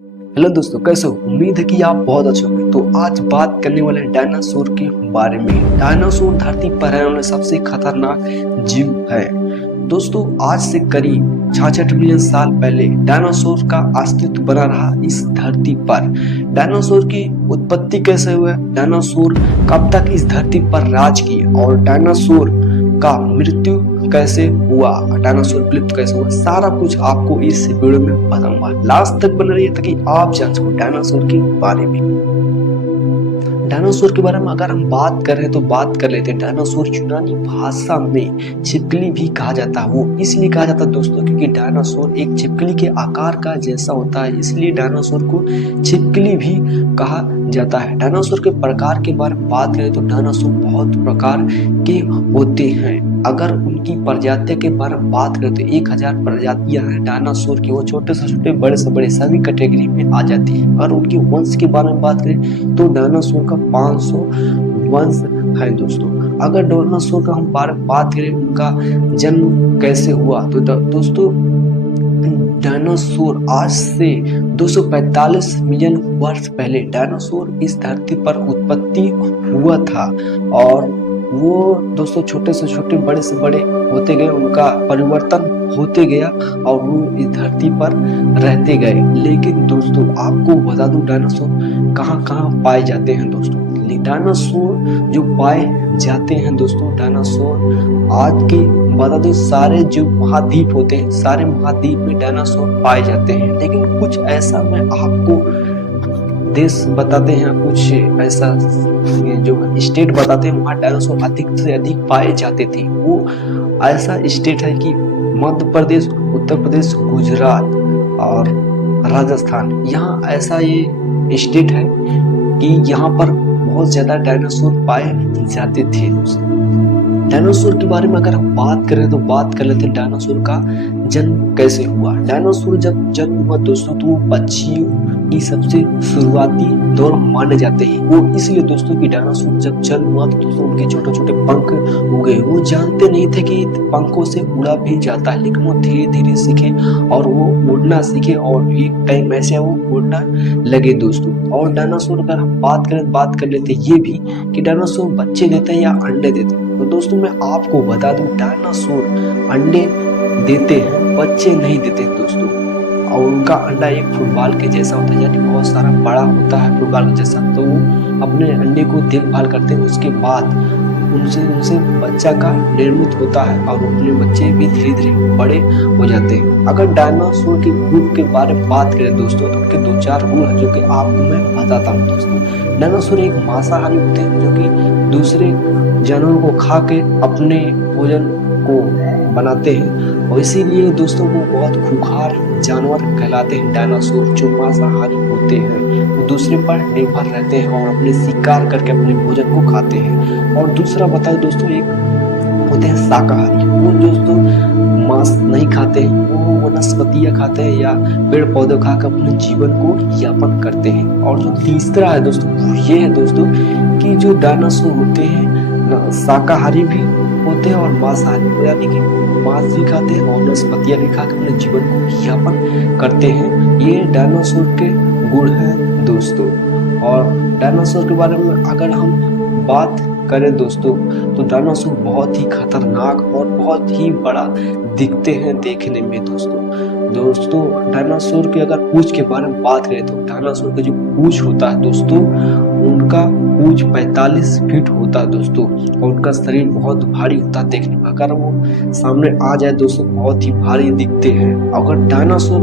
Hello दोस्तों, कैसे हो? उम्मीद है कि आप बहुत अच्छे होंगे। तो आज बात करने वाले हैं डायनासोर के बारे में। डायनासोर धरती पर रहने वाले सबसे खतरनाक जीव है दोस्तों। आज से करीब 66 मिलियन साल पहले डायनासोर का अस्तित्व बना रहा इस धरती पर। डायनासोर की उत्पत्ति कैसे हुआ, डायनासोर कब तक इस धरती पर राज किए और डायनासोर का मृत्यु कैसे हुआ, डायनासोर विलुप्त कैसे हुआ, सारा कुछ आपको इस वीडियो में बताऊंगा। लास्ट तक बने रहिए ताकि आप जान सको डायनासोर के बारे में। डायनासोर के बारे में अगर हम बात कर रहे हैं तो बात कर लेते हैं। डायनासोर यूनानी भाषा में छिपकली भी कहा जाता है। वो इसलिए कहा जाता है दोस्तों क्योंकि डायनासोर एक छिपकली के आकार का जैसा होता है, इसलिए डायनासोर को छिपकली भी कहा जाता है। डायनासोर के प्रकार के बारे में बात करें तो डायनासोर बहुत प्रकार के होते हैं। अगर उनकी प्रजातियों के बारे में बात करें तो 1000 प्रजातियां हैं डायनासोर की। वो छोटे से छोटे, बड़े से बड़े सभी कैटेगरी में आ जाती है। अगर उनकी वंश के बारे में बात करें तो डायनासोर का 500 वंश है दोस्तों। अगर डायनासोर का हम बात करें उनका जन्म कैसे हुआ तो दोस्तों डायनासोर आज से 245 मिलियन वर्ष पहले डायनासोर इस धरती पर उत्पत्ति हुआ था और वो दोस्तों छोटे से छोटे, बड़े से बड़े होते गए, उनका परिवर्तन होते गया और वो इस धरती पर रहते गए। लेकिन दोस्तों आपको बता दूं डायनासोर कहाँ कहाँ पाए जाते हैं दोस्तों। डायनासोर जो पाए जाते हैं दोस्तों, डायनासोर आज के बता दो सारे जो महाद्वीप होते हैं, सारे महाद्वीप में डायनासोर पाए जाते हैं। लेकिन कुछ ऐसा मैं आपको देश बताते हैं, कुछ ऐसा जो स्टेट बताते हैं वहाँ डायनासोर अधिक से अधिक पाए जाते थे। वो ऐसा स्टेट है कि मध्य प्रदेश, उत्तर प्रदेश, गुजरात और राजस्थान। यहाँ ऐसा ये स्टेट है कि यहाँ पर बहुत ज्यादा डायनासोर पाए जाते थे। डायनासोर के बारे में अगर हम बात करें तो बात कर लेते हैं डायनासोर का जन्म कैसे हुआ। डायनासोर जब जन्म हुआ दोस्तों तो वो पक्षियों की सबसे शुरुआती दौर माने जाते हैं। वो इसलिए दोस्तों कि डायनासोर जब जन्म हुआ तो दोस्तों उनके छोटे छोटे पंख हो गए। वो जानते नहीं थे कि पंखों से उड़ा भी जाता है, लेकिन वो धीरे धीरे सीखे और वो उड़ना सीखे और एक टाइम ऐसे वो उड़ना लगे दोस्तों। और डायनासोर अगर हम बात कर लेते ये भी कि डायनासोर बच्चे देते हैं या अंडे देते हैं। तो दोस्तों मैं आपको बता दूं डायनासोर अंडे देते हैं, बच्चे नहीं देते दोस्तों। और उनका अंडा एक फुटबॉल के जैसा होता है, यानी बहुत सारा बड़ा होता है फुटबॉल के जैसा। तो वो अपने अंडे को देखभाल करते हैं, उसके बाद उनसे बच्चा का निर्मित होता है और अपने बच्चे भी धीरे धीरे बड़े हो जाते हैं। अगर डायनासोर के गुण के बारे में बात करें दोस्तों तो उनके 2-4 गुण हैं जो कि आपको मैं बताता हूँ दोस्तों। डायनासोर एक मांसाहारी होते हैं जो कि दूसरे जानवरों को खा के अपने भोजन को बनाते हैं और इसीलिए दोस्तों वो बहुत खूंखार जानवर कहलाते हैं। डायनासोर जो मांसाहारी होते हैं वो दूसरे पर निर्भर रहते हैं और अपने शिकार करके अपने भोजन को खाते हैं। और दूसरा बताओ दोस्तों, एक होते हैं शाकाहारी। वो दोस्तों मांस नहीं खाते हैं, वो वनस्पतियां खाते हैं या पेड़ पौधे खाकर अपने जीवन को यापन करते हैं। और जो तीसरा है दोस्तों वो ये है दोस्तों कि जो डायनासोर होते हैं शाकाहारी भी होते हैं और मांसाहारी, यानी कि मांस भी खाते हैं और वनस्पतियां भी खाकर अपने जीवन को यापन करते हैं। ये डायनासोर के गुण हैं दोस्तों। और डायनासोर के बारे में अगर हम बात करें दोस्तों तो डायनासोर बहुत ही खतरनाक और बहुत ही बड़ा दिखते हैं देखने में दोस्तों। डायनासोर के अगर पूंछ के बारे में बात करें तो डायनासोर का जो पूंछ होता है दोस्तों, उनका पूंछ 45 फीट होता है दोस्तों और उनका शरीर बहुत भारी होता है देखने में। अगर वो सामने आ जाए दोस्तों बहुत ही भारी दिखते हैं। अगर डायनासोर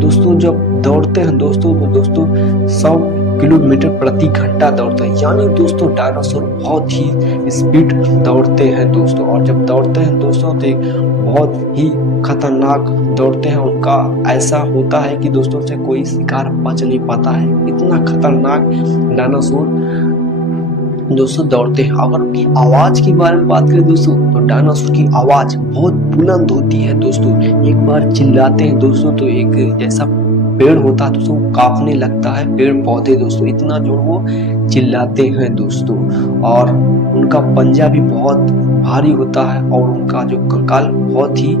दोस्तों जब दौड़ते हैं दोस्तों तो दोस्तों 100 किलोमीटर प्रति घंटा दौड़ते हैं, यानी दोस्तों डायनासोर बहुत ही स्पीड दौड़ते हैं दोस्तों। और जब दौड़ते हैं दोस्तों तो बहुत ही खतरनाक दौड़ते हैं। उनका ऐसा होता है कि दोस्तों से कोई शिकार बच नहीं पाता है, इतना खतरनाक डायनासोर दोस्तों दौड़ते हैं। अगर उनकी आवाज के बारे में बात करें दोस्तों तो डायनासोर की आवाज बहुत बुलंद होती है दोस्तों। एक बार चिल्लाते हैं दोस्तों तो एक जैसा पेड़ होता है दोस्तों कांपने लगता है, पेड़ पौधे दोस्तों, इतना जोर वो चिल्लाते हैं दोस्तों। और उनका पंजा भी बहुत भारी होता है और उनका जो कंकाल बहुत ही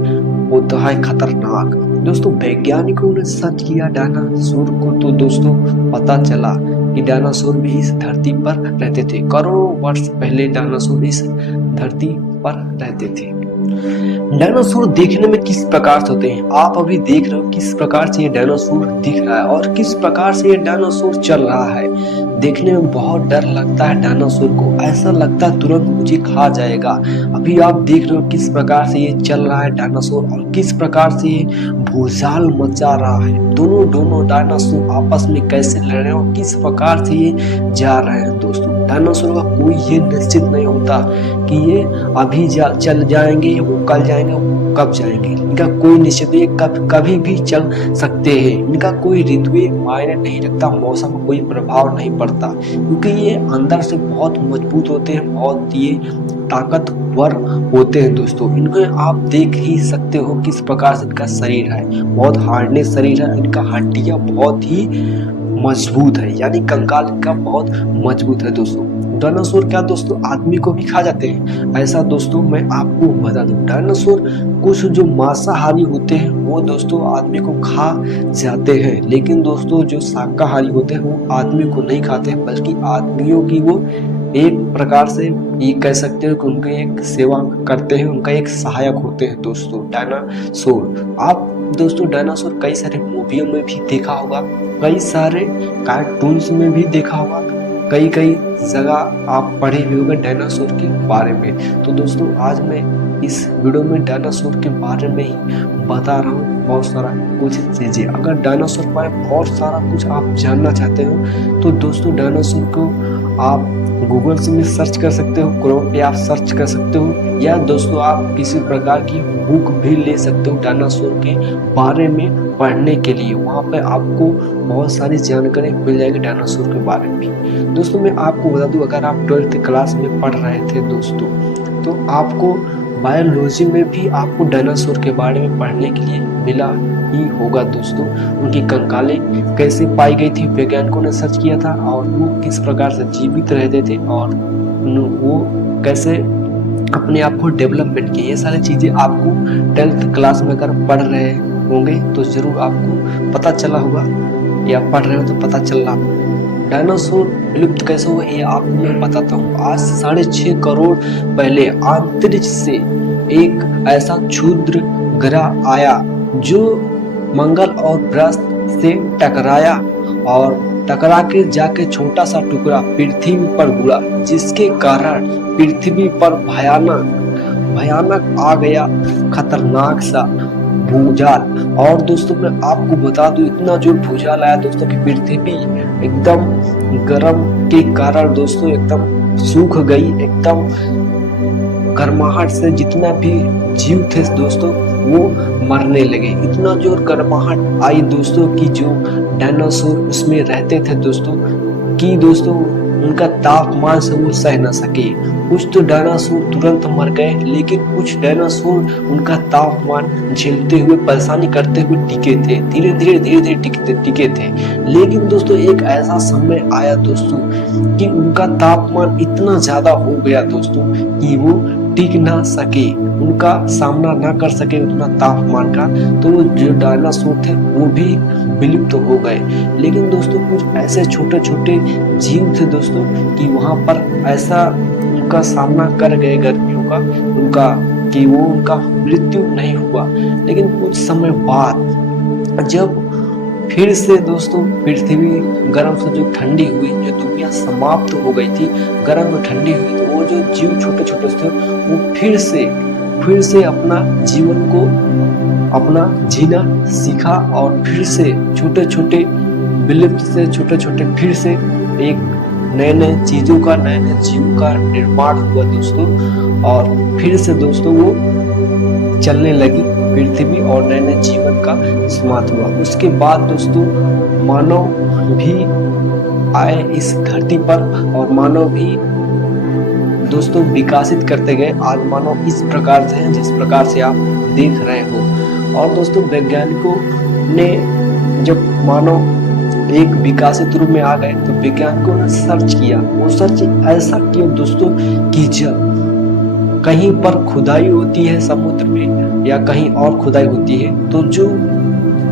होता है खतरनाक। दोस्तों वैज्ञानिकों ने सर्च किया डायनासोर को, तो दोस्तों पता चला कि डायनासोर भी इस धरती पर रहते थे। करोड़ों वर्ष पहले डायनासोर इस धरती पर रहते थे। डायनासोर देखने में किस प्रकार से होते हैं, आप अभी देख रहे हो किस प्रकार से ये डायनासोर दिख रहा है और किस प्रकार से ये डायनासोर चल रहा है। देखने में बहुत डर लगता है डायनासोर को, ऐसा लगता है तुरंत मुझे खा जाएगा। अभी आप देख रहे हो किस प्रकार से ये चल रहा है डायनासोर और किस प्रकार से ये भूचाल मचा रहा है। दोनों डायनासोर आपस में कैसे लड़ रहे हैं और किस प्रकार से ये जा रहे हैं। दोस्तों डायनासोर का कोई ये निश्चित नहीं होता कि ये अभी चल जाएंगे, वो कल जाएंगे, वो कब जाएंगे। इनका कोई निश्चित नहीं, कभी भी चल सकते हैं। इनका कोई ऋतु मायने नहीं रखता, मौसम का कोई प्रभाव नहीं पड़ता, क्योंकि ये अंदर से बहुत मजबूत होते हैं, बहुत ये ताकतवर होते हैं। दोस्तों इनको आप देख ही सकते हो किस प्रकार से इनका शरीर है, बहुत हार्डनेस शरीर है, इनका हड्डियां बहुत ही मजबूत है, यानी कंकाल इनका बहुत मजबूत है। दोस्तों डायनासोर क्या दोस्तों आदमी को भी खा जाते हैं? ऐसा दोस्तों मैं आपको बता दूं, डायनासोर कुछ जो मांसाहारी होते हैं वो दोस्तों आदमी को खा जाते हैं, लेकिन दोस्तों जो शाकाहारी होते हैं वो आदमी को नहीं खाते हैं, बल्कि आदमियों की वो एक प्रकार से ये कह सकते हो कि उनकी एक सेवा करते हैं, उनका एक सहायक होते हैं। दोस्तों डायनासोर आप दोस्तों डायनासोर कई सारे मूवियों में भी देखा होगा, कई सारे कार्टून्स में भी देखा होगा, कई जगह आप पढ़े भी होंगे डायनासोर के बारे में। तो दोस्तों आज मैं इस वीडियो में डायनासोर के बारे में ही बता रहा हूँ बहुत सारा कुछ चीजें। अगर डायनासोर के बारे में बहुत सारा कुछ आप जानना चाहते हो तो दोस्तों डायनासोर को आप गूगल से भी सर्च कर सकते हो, क्रोम पे आप सर्च कर सकते हो, या दोस्तों आप किसी प्रकार की बुक भी ले सकते हो डायनासोर के बारे में पढ़ने के लिए। वहाँ पे आपको बहुत सारी जानकारी मिल जाएगी डायनासोर के बारे में। दोस्तों मैं आपको बता दूं, अगर आप 12th क्लास में पढ़ रहे थे दोस्तों, तो आपको बायोलॉजी में भी आपको डायनासोर के बारे में पढ़ने के लिए मिला ही होगा। दोस्तों उनकी कंकालें कैसे पाई गई थी, वैज्ञानिकों ने सर्च किया था, और वो किस प्रकार से जीवित रहते थे और वो कैसे अपने आप को डेवलपमेंट किए, ये सारी चीजें आपको 12th क्लास में अगर पढ़ रहे होंगे तो जरूर आपको पता चला होगा, या पढ़ रहे हो तो पता चल रहा होगा। डायनासोर विलुप्त कैसे हुए ये आपको मैं बताता हूँ। आज से 6.5 करोड़ पहले अंतरिक्ष से एक ऐसा क्षुद्र ग्रह आया जो मंगल और बृहस्पति से टकराया, और टकरा के जाके छोटा सा टुकड़ा पृथ्वी पर गिरा, जिसके कारण पृथ्वी पर भयानक आ गया खतरनाक सा भूचाल। और दोस्तों मैं आपको बता दूं, इतना जो भूचाल आया दोस्तों कि पृथ्वी एकदम गर्म के कारण दोस्तों एकदम सूख गई, एकदम गर्माहट से जितना भी जीव थे दोस्तों वो मरने लगे। इतना जोर गर्माहट आई दोस्तों कि जो डायनासोर उसमें रहते थे दोस्तों कि दोस्तों उनका तापमान से वो सह न सके। कुछ तो डायनासोर तुरंत मर गए, लेकिन कुछ डायनासोर उनका तापमान झेलते हुए, परेशानी करते हुए टिके थे, धीरे धीरे टिके थे। लेकिन दोस्तों एक ऐसा समय आया दोस्तों कि उनका तापमान इतना ज्यादा हो गया दोस्तों कि वो टिक ना सके, उनका सामना ना कर सके उतना तापमान का, तो वो जो डायनासोर थे वो भी विलुप्त हो गए। लेकिन दोस्तों कुछ ऐसे छोटे छोटे जीव थे दोस्तों कि वहां पर ऐसा उनका सामना कर गए गर्मियों का कि वो उनका मृत्यु नहीं हुआ। लेकिन कुछ समय बाद जब फिर से दोस्तों पृथ्वी गर्म से जो ठंडी हुई, जो दुनिया समाप्त हो गई थी, गर्म में ठंडी हुई, तो वो जो जीव छोटे छोटे थे वो फिर से अपना जीवन को अपना जीना सीखा, और फिर से छोटे छोटे विलुप्त से छोटे छोटे फिर से एक नए चीजों का, नए जीव का निर्माण हुआ दोस्तों, और फिर से दोस्तों वो चलने लगी पृथ्वी और नए जीवन का शुरुआत हुआ। उसके बाद दोस्तों मानव भी आए इस धरती पर, और मानव भी दोस्तों विकसित करते गए। आज मानव इस प्रकार से है जिस प्रकार से आप देख रहे हो। और दोस्तों वैज्ञानिकों ने जब मानव एक विकसित रूप में आ गए तो वैज्ञानिकों ने सर्च किया। वो सर्च ऐसा किया दोस्तों कि जब कहीं पर खुदाई होती है समुद्र में या कहीं और खुदाई होती है, तो जो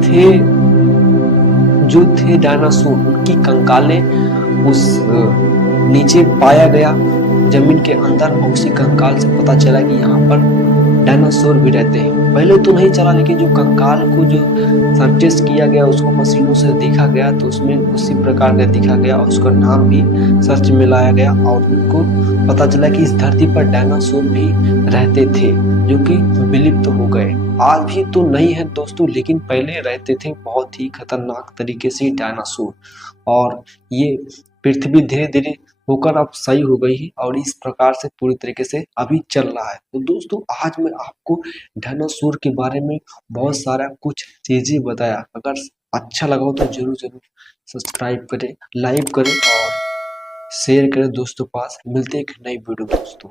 थे जो थे डायनासोर, उनकी कंकालें उस नीचे पाया गया जमीन के अंदर, और उसी कंकाल से पता चला कि यहाँ पर डायनासोर भी रहते हैं। पहले तो नहीं चला, लेकिन जो कंकाल को जो सर्चेस किया गया, उसको मशीनों से देखा गया, तो उसमें उसी प्रकार का दिखा गया और उसका नाम भी सर्च में लाया गया और उनको पता चला कि इस धरती पर डायनासोर भी रहते थे जो कि विलुप्त हो गए। आज भी तो नहीं है दोस्तों, लेकिन पहले रहते थे बहुत ही खतरनाक तरीके से डायनासोर। और ये पृथ्वी धीरे धीरे होकर अब सही हो गई है और इस प्रकार से पूरी तरीके से अभी चल रहा है। तो दोस्तों आज मैं आपको डायनासोर के बारे में बहुत सारा कुछ चीजें बताया। अगर अच्छा लगा हो तो जरूर जरूर सब्सक्राइब करें, लाइक करें और शेयर करें दोस्तों पास। मिलते हैं एक नई वीडियो दोस्तों।